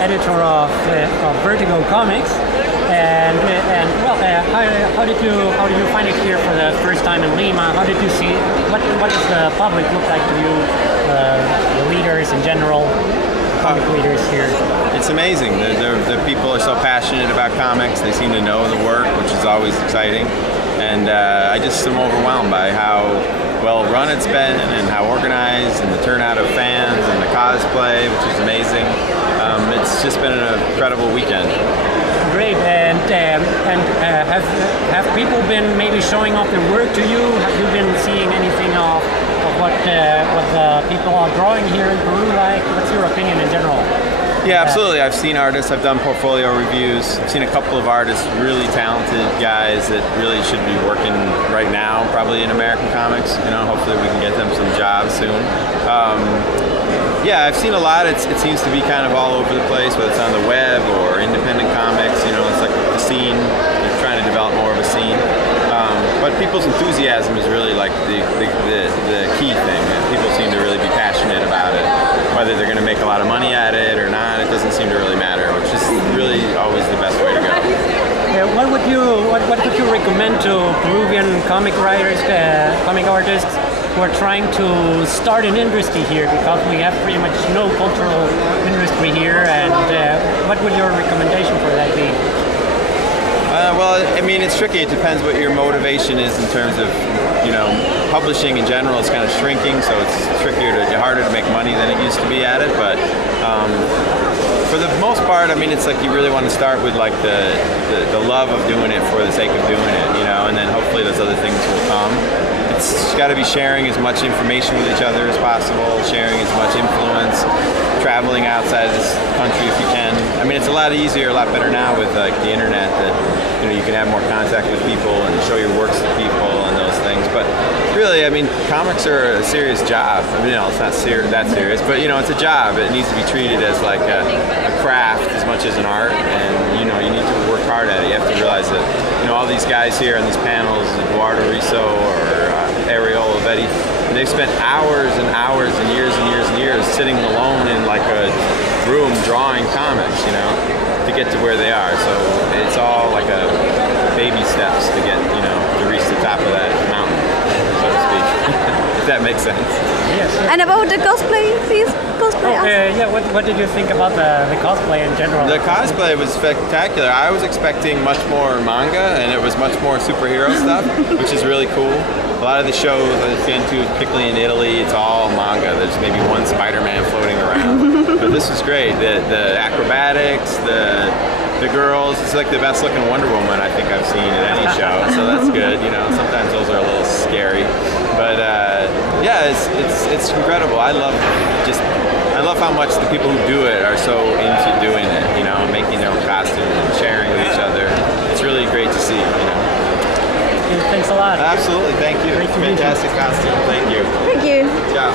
editor of Vertigo Comics, and well, how did you find it here for the first time in Lima? How did you see what does the public look like to you, the readers in general, comic readers here? It's amazing. The people are so passionate about comics. They seem to know the work, which is always exciting, and I just am overwhelmed by how well run it's been and how organized, and the turnout of fans and the cosplay, which is amazing. It's just been an incredible weekend. Great, and have people been maybe showing off their work to you? Have you been seeing anything of what the people are drawing here in Peru like? What's your opinion in general? Yeah, absolutely. I've seen artists, I've done portfolio reviews, I've seen a couple of artists, really talented guys that really should be working right now, probably in American comics. You know, hopefully we can get them some jobs soon. Yeah, I've seen a lot. It seems to be kind of all over the place, whether it's on the web or independent comics. You know, it's like the scene. They're trying to develop more of a scene. But people's enthusiasm is really like the key thing. People seem to really be passionate about it. Whether they're going to make a lot of money at it or not, it doesn't seem to really matter, which is really always the best way to go. What would you recommend to Peruvian comic writers, comic artists who are trying to start an industry here, because we have pretty much no cultural industry here, and what would your recommendation for that be? Well, I mean, it's tricky. It depends what your motivation is in terms of, you know, publishing in general is kind of shrinking, so it's harder to make money than it used to be at it. But for the most part, I mean, it's like you really want to start with like the love of doing it for the sake of doing it, you know, and then hopefully those other things will come. It's got to be sharing as much information with each other as possible, sharing as much influence, traveling outside of this country if you can. I mean, it's a lot easier, a lot better now with like the internet, that you know you can have more contact with people and show your works to people and those things. But really, I mean, comics are a serious job. I mean, you know, it's not that serious, but you know, it's a job. It needs to be treated as like a craft as much as an art, and you know, you need to work hard at it. You have to realize that, you know, all these guys here on these panels, Eduardo Riso or Ariel Vetti, and they've spent hours and hours and years and years and years sitting alone in like a room drawing comics, you know, to get to where they are. So it's all like a baby steps to get, you know, to reach the top of that mountain, so to speak. If that makes sense. Yes. And about the cosplay, please? Cosplay. Yeah. What did you think about the cosplay in general? The cosplay was spectacular. I was expecting much more manga, and it was much more superhero stuff, which is really cool. A lot of the shows I've been to, particularly in Italy, it's all manga. There's maybe one Spider-Man floating around. But this was great. The acrobatics, the girls, it's like the best looking Wonder Woman I think I've seen in any show. So that's good. You know, sometimes those are a little scary. But yeah, it's incredible. I love how much the people who do it are so into doing it, you know, making their own costumes and sharing with each other. It's really great to see, you know. Thanks a lot. Absolutely, thank you. Great to meet you. Fantastic costume, thank you. Thank you. Ciao.